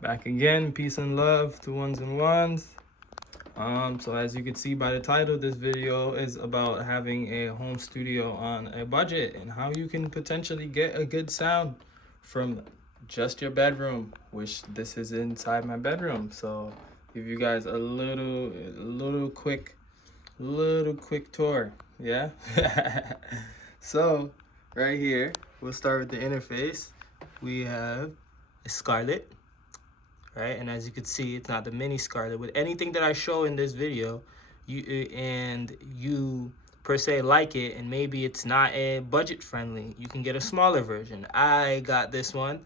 Back again, peace and love to ones and ones. So as you can see by the title, this video is about having a home studio on a budget and how you can potentially get a good sound from just your bedroom, which this is inside my bedroom. So give you guys a little quick tour, yeah. So right here, we'll start with the interface. We have a Scarlett, right? And as you can see, it's not the mini Scarlett. With anything that I show in this video, you per se like it, and maybe it's not a budget friendly, you can get a smaller version. I got this one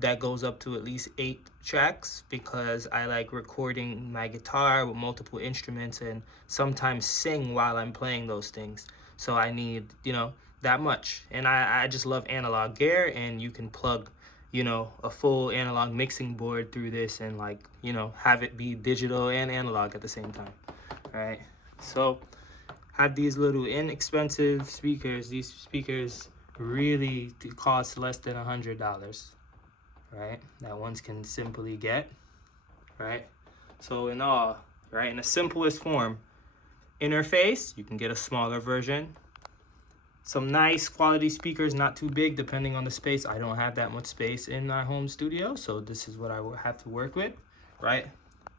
that goes up to at least 8 tracks because I like recording my guitar with multiple instruments and sometimes sing while I'm playing those things. So I need, that much. And I just love analog gear, and you can plug, a full analog mixing board through this and have it be digital and analog at the same time. All right. So have these little inexpensive speakers. These speakers really cost less than $100. Right, that ones can simply get, right? So in all, right, in the simplest form, interface, you can get a smaller version. Some nice quality speakers, not too big depending on the space. I don't have that much space in my home studio, so this is what I will have to work with, right?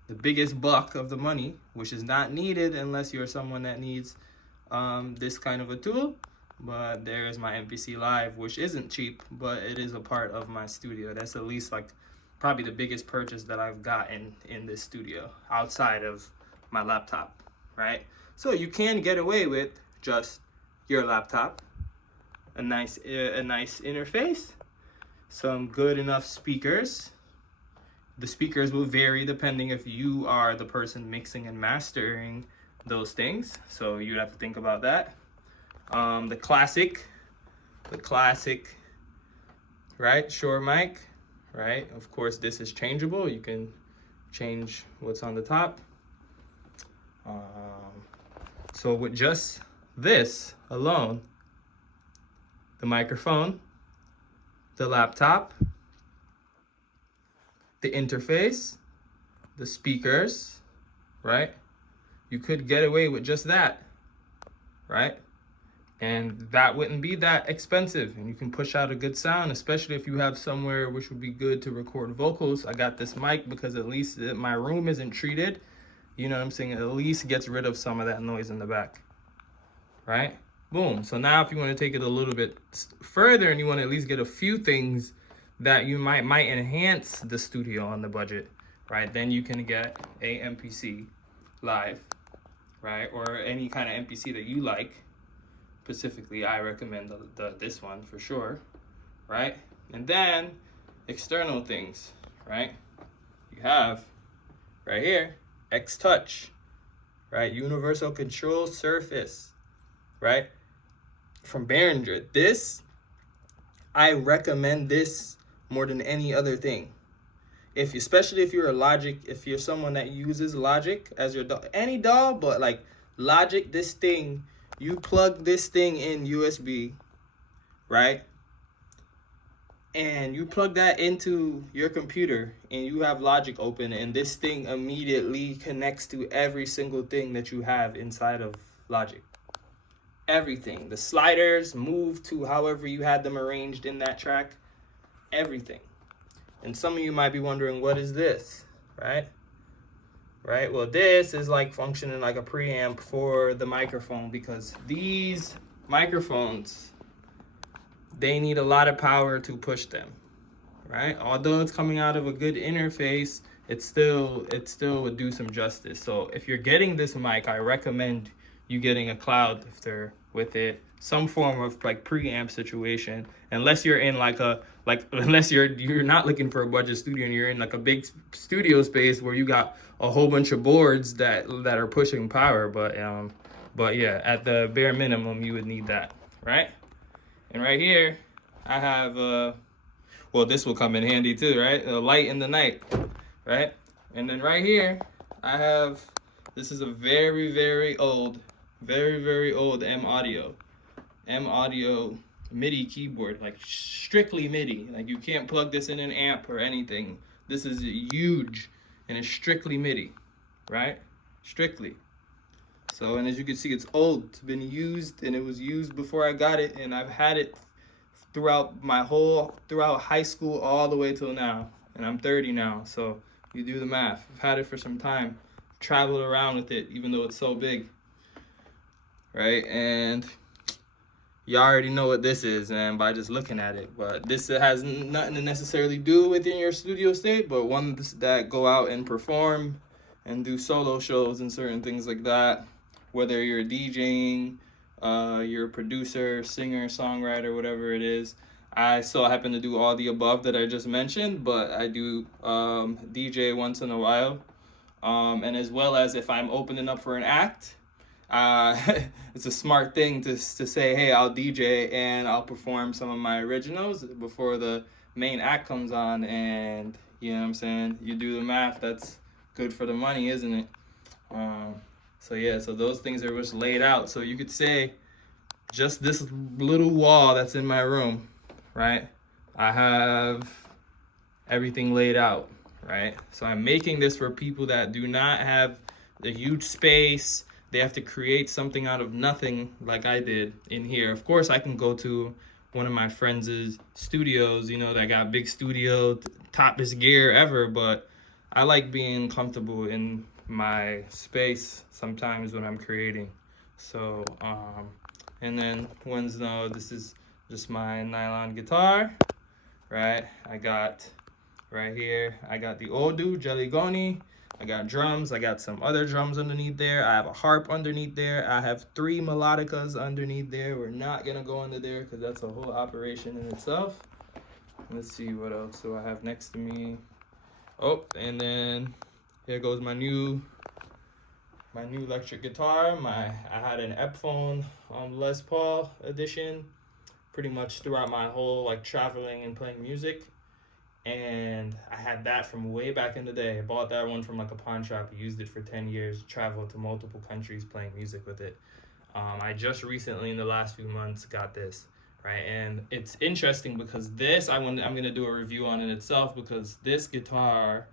The biggest buck of the money, which is not needed unless you're someone that needs this kind of a tool. But there is my MPC Live, which isn't cheap, but it is a part of my studio. That's at least probably the biggest purchase that I've gotten in this studio outside of my laptop, right? So you can get away with just your laptop, a nice interface, some good enough speakers. The speakers will vary depending if you are the person mixing and mastering those things. So you'd have to think about that. The classic, right? Shure mic, right? Of course, this is changeable. You can change what's on the top. So with just this alone, the microphone, the laptop, the interface, the speakers, right? You could get away with just that, right? And that wouldn't be that expensive, and you can push out a good sound, especially if you have somewhere which would be good to record vocals. I got this mic because at least my room isn't treated, you know what I'm saying? It at least gets rid of some of that noise in the back, right? Boom. So now if you want to take it a little bit further and you want to at least get a few things that you might enhance the studio on the budget, right? Then you can get a MPC Live, right? Or any kind of MPC that you like. Specifically, I recommend this one for sure, right? And then external things, right? You have right here, X-Touch, right? Universal Control Surface, right? From Behringer. This, I recommend this more than any other thing. Especially if you're a Logic, if you're someone that uses Logic as your any DAW, but like Logic, this thing, you plug this thing in USB, right? And you plug that into your computer and you have Logic open, and this thing immediately connects to every single thing that you have inside of Logic. Everything. The sliders move to however you had them arranged in that track. Everything. And some of you might be wondering, what is this, right? Right, well, this is like functioning like a preamp for the microphone, because these microphones, they need a lot of power to push them, right? Although it's coming out of a good interface, it still would do some justice. So if you're getting this mic, I recommend you getting a cloud lifter with it, some form of like preamp situation, unless you're in unless you're not looking for a budget studio and you're in like a big studio space where you got a whole bunch of boards that are pushing power. But yeah, at the bare minimum, you would need that, right? And right here, I have well, this will come in handy too, right? A light in the night, right? And then right here, I have, this is a very old M-Audio MIDI keyboard, like strictly MIDI. Like you can't plug this in an amp or anything. This is huge, and it's strictly MIDI, right? Strictly. So, and as you can see, it's old. It's been used, and it was used before I got it, and I've had it throughout high school all the way till now. And I'm 30 now, so you do the math. I've had it for some time. Traveled around with it, even though it's so big, right? And you already know what this is, man, by just looking at it. But this has nothing to necessarily do within your studio state, but ones that go out and perform and do solo shows and certain things like that. Whether you're DJing, you're a producer, singer, songwriter, whatever it is. I still happen to do all the above that I just mentioned, but I do DJ once in a while. And as well as if I'm opening up for an act, it's a smart thing to say, hey, I'll DJ and I'll perform some of my originals before the main act comes on. And you know what I'm saying? You do the math, that's good for the money, isn't it? So yeah, so those things are just laid out. So you could say just this little wall that's in my room, right? I have everything laid out, right? So I'm making this for people that do not have a huge space. They have to create something out of nothing like I did in here. Of course, I can go to one of my friends' studios, you know, that got big studio, topless gear ever, but I like being comfortable in my space sometimes when I'm creating. So, and then ones know this is just my nylon guitar, right? I got right here, I got the Hoddu Jelligoni. I got drums, I got some other drums underneath there. I have a harp underneath there. I have 3 melodicas underneath there. We're not gonna go under there because that's a whole operation in itself. Let's see what else do I have next to me. Oh, and then here goes my new electric guitar. I had an Epiphone Les Paul edition pretty much throughout my whole like traveling and playing music. And I had that from way back in the day. I bought that one from like a pawn shop. I used it for 10 years, traveled to multiple countries playing music with it. I just recently, in the last few months, got this, right? And it's interesting because this, I'm gonna do a review on it itself, because this guitar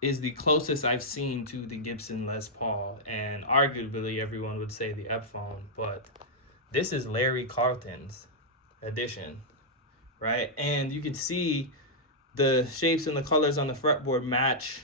is the closest I've seen to the Gibson Les Paul, and arguably everyone would say the Epiphone, but this is Larry Carlton's edition, right? And you can see the shapes and the colors on the fretboard match